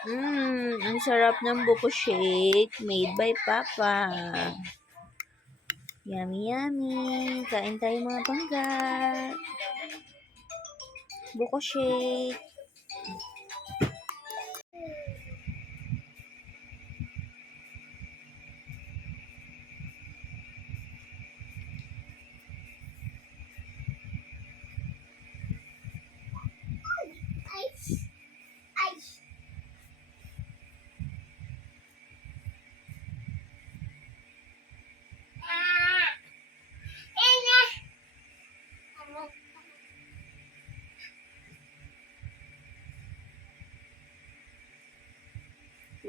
Ang sarap ng buko shake made by Papa. Yummy, yummy. Kain tayo mga bangga. Buko shake.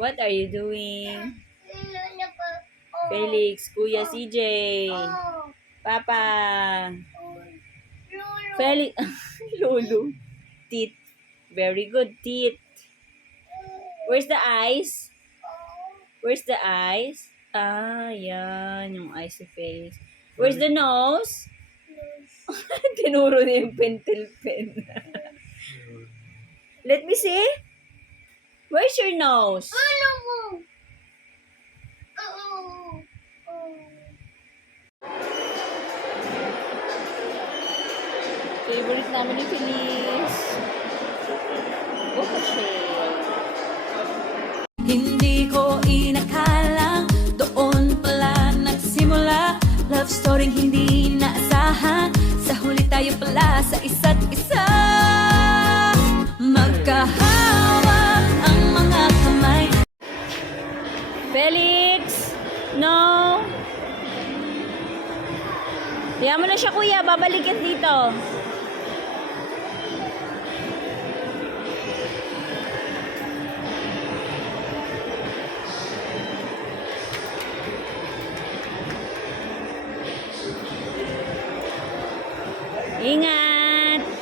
What are you doing? Felix, Kuya CJ, Papa, Felix, Lulu, teeth. Very good, teeth. Where's the eyes? Where's the eyes? Ah, yan, yung eyes sa face. Where's the nose? Tinuro niya yung pentel pen. Let me see. Where's your nose? Favorite namin ni Feliz. Buko shake. Hindi ko inakala, doon pala nagsimula. Love story hindi naasahan, sa huli tayo pala sa isa't isa. Magkahawak ang mga kamay. Felix! No! Kaya mo na siya, kuya. Babalik ka dito. Ingat!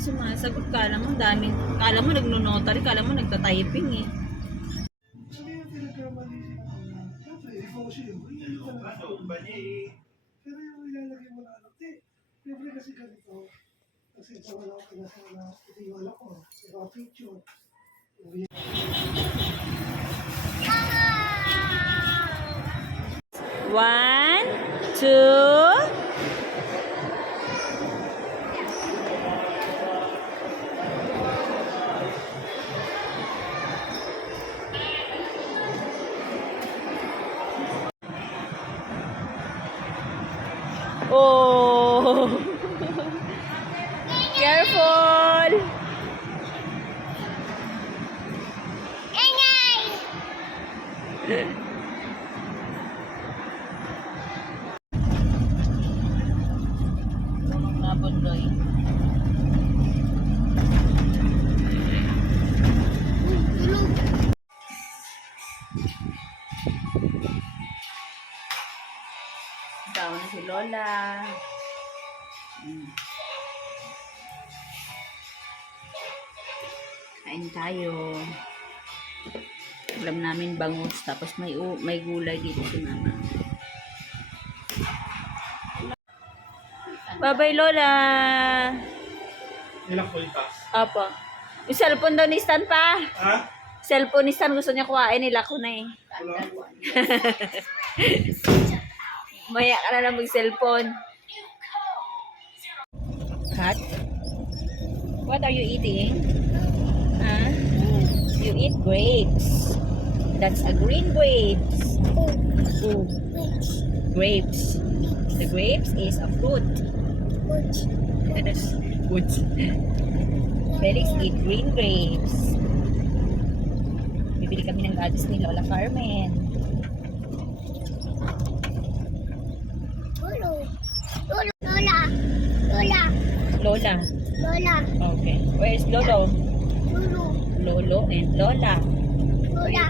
Sumasagot, kala mo dami, kala mo nagno-notary, kala mo nagta-typing eh. Pero yung ilalagay mo na ano, libre kasi ganito. Kasi sa wala ko na sa itiwala ko. Diba, picture. One, two. Oh! Careful! Nabundoy. Tawag na si Lola. Kain tayo. Alam namin bangus, tapos may gulay dito si Mama. Bye-bye, Lola. Ilang kultas? Apo. Yung cellphone daw ni Stan pa. Ha? Cellphone ni Stan, gusto niya kuhain, nila ko na eh. Maya ka na lang mag-cellphone. Kat? What are you eating? Huh? You eat grapes. That's a green grapes. Ooh. Grapes. The grapes is a fruit. Fruit. Felix eat green grapes. Bibili kami ng gatas ni Lola Carmen. Lola. Lola. Lola. Okay. Where is Lolo? Lulu. Lolo and Lola. Lola.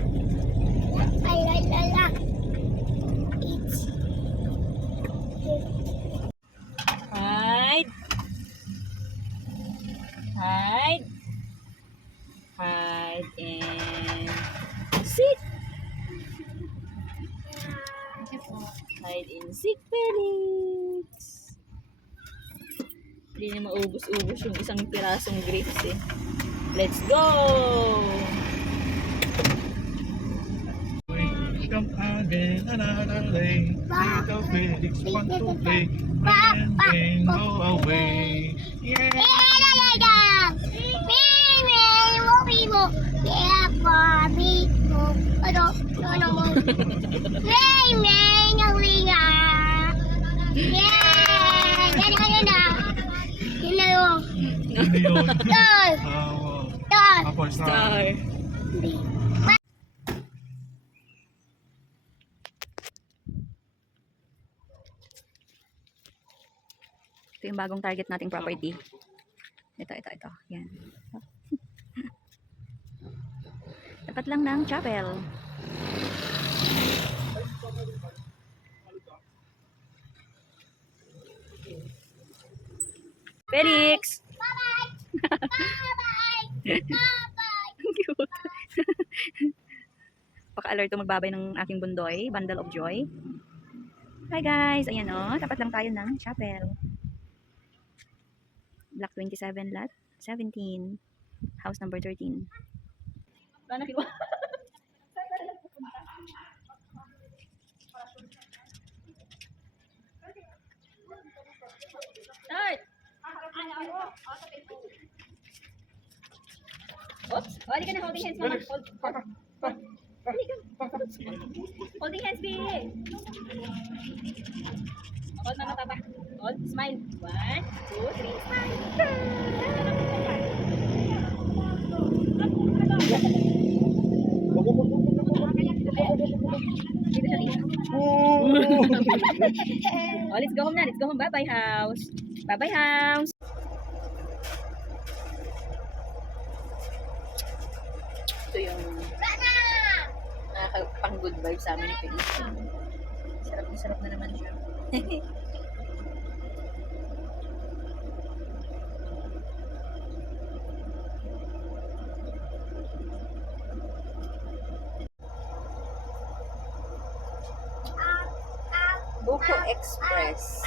seek. Hide and seek, Felix. Hindi na maubos-ubos yung isang pirasong grapes eh. Let's go! Come on in another lane. Little Felix want to play and then go away. Yeah. Ano yun? Apo, Star. Ito yung bagong target nating property. Ito. Yan. Tapat lang ng chapel. Felix! Cute. Paka-alert to magbabay ng aking bundoy. Bundle of joy. Hi guys! Ayan o. Tapat lang tayo ng chapel. Block 27, lot 17. House number 13. Paano kinuha? Start! Oops! Hali ka na, holding hands mama. Holding hands, baby. Hold mama, papa. Hold, smile. 1, 2, 3, smile. Oh, let's go home na. Let's go home. Bye-bye, house. Bye-bye, house. Ito yung nakakapang good vibes sa amin ni Felix. Sarap na naman siya. Buko Express.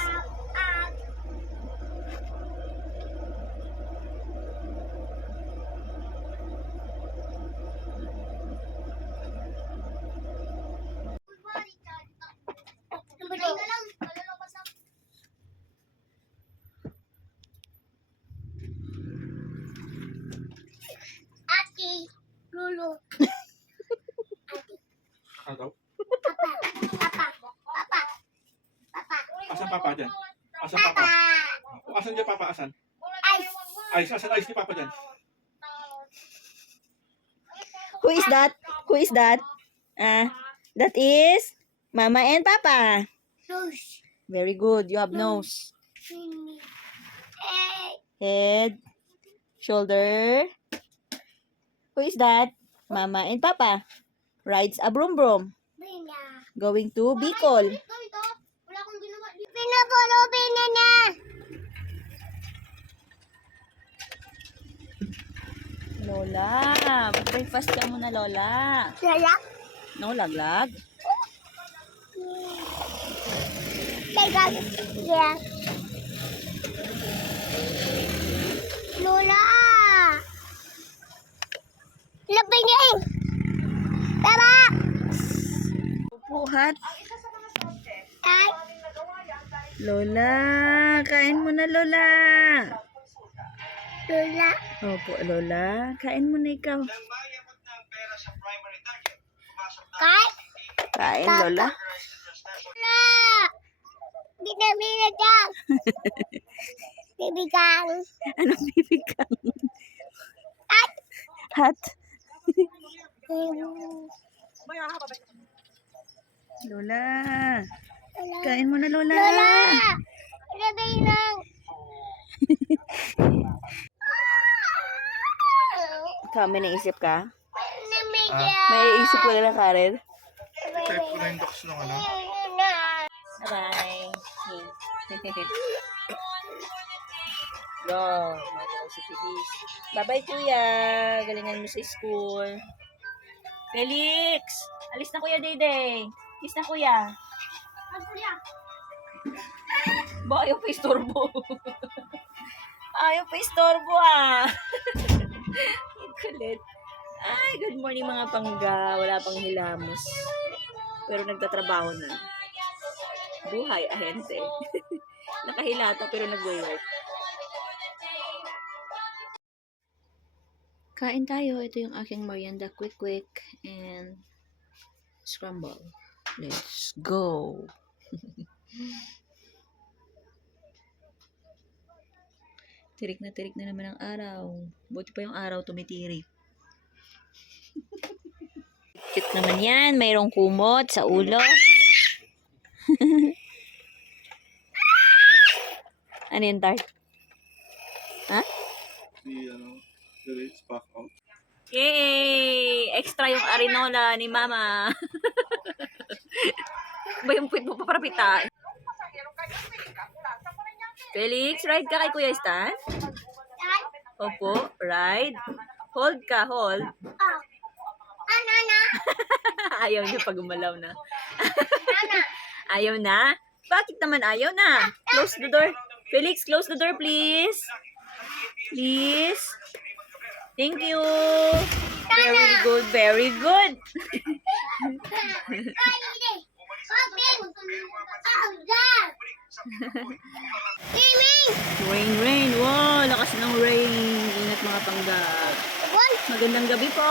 Ati, Lulu, Ano daw? Papa. Asan papa dyan? Asan papa? Asan dyan papa? Asan? Ay, asan ayos ni papa dyan? Who is that? Who is that? That is Mama and Papa. Nose, Very good. You have nose, sini, head, shoulder. Who is that? Mama and Papa. Rides a broom broom. Bina. Going to Bicol. Wala akong ginawa. Pinapulo, na. Lola, breakfast ka muna, Lola. Lala. No, laglag. Teka, yeah. Lola. Labi niya eh. Tara. Puhat. Ay. Lola, kain mo na, Lola. Lola. Opo, Lola. Kain mo na ikaw. Kay. Kain, Lola. Lola. Bina dyan. Bibigang. Anong bibigyan? At. Hat. Lola. Kain mo na, Lola. Lola. Labi lang. Ikaw, may naisip ka? Namigyan. May isip ko na Karen. Type ko na yung docs nung ano. Bye-bye. Go. Mag-go si Feliz. Bye-bye, kuya. Galingan mo sa school. Felix! Alis na Kuya Dede. Kiss na Kuya. Ba, ayaw pa istorbo. Ayaw pa istorbo ah. Ang kulit. Ay, good morning mga pangga. Wala pang hilamos. Pero nagtatrabaho na. Buhay, ahente. Nakahilata pero nag-work. Kain tayo. Ito yung aking merienda. Quick and scramble. Let's go. Tirik na naman ang araw. Buti pa yung araw tumitirik. Cute naman yan. Mayroong kumot sa ulo. Ano yung tart? Ha? The rates back out. Yay! Extra yung arinola ni Mama. Ba yung puwit mo paparapita? Felix, ride ka kay Kuya Stan? Opo, ride. Hold ka, hold. Ayaw niya pag umalaw na. Ayaw na? Bakit naman ayaw na? Close the door. Felix, close the door, please. Please. Thank you. Very good, very good. Rain. Wow, lakas ng rain. Ingat mga pangga. Magandang gabi po.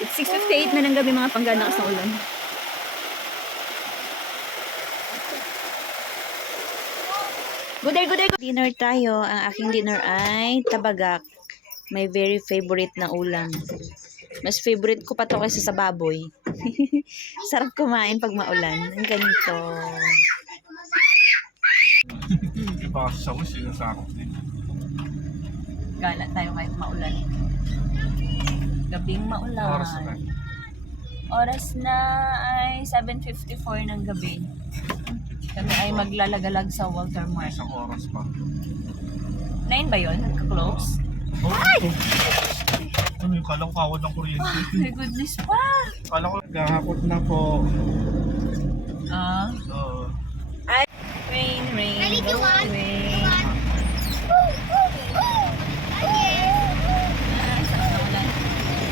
It's 6:58 na ng gabi mga pangga. Lakas ng ulan. Good day. Dinner tayo. Ang aking dinner ay tabagak. My very favorite na ulam. Mas favorite ko pa to kaysa sa baboy. Sarap kumain pag maulan. Ang ganito. Baka sa wish, sinasakot din. Gala tayo kahit maulan. Gabing maulan. Oras na. Oras na ay 7:54 ng gabi. Kami ay maglalagalag sa Walter Mart. Isang oras pa. 9 ba yun? Nagka-close? Ay! Ano yung kala ko kawad ng kuryente? My goodness pa! Kala ko gahapot na po. Ah. Oo. Rain, Ready to go one? away.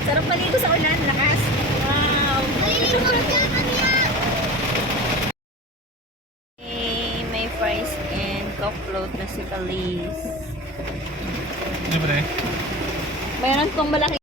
Sarap maligo sa ulan. Lakas. Wow. May fries and coke float na si Kalis. Libre? Mayroon pong malaki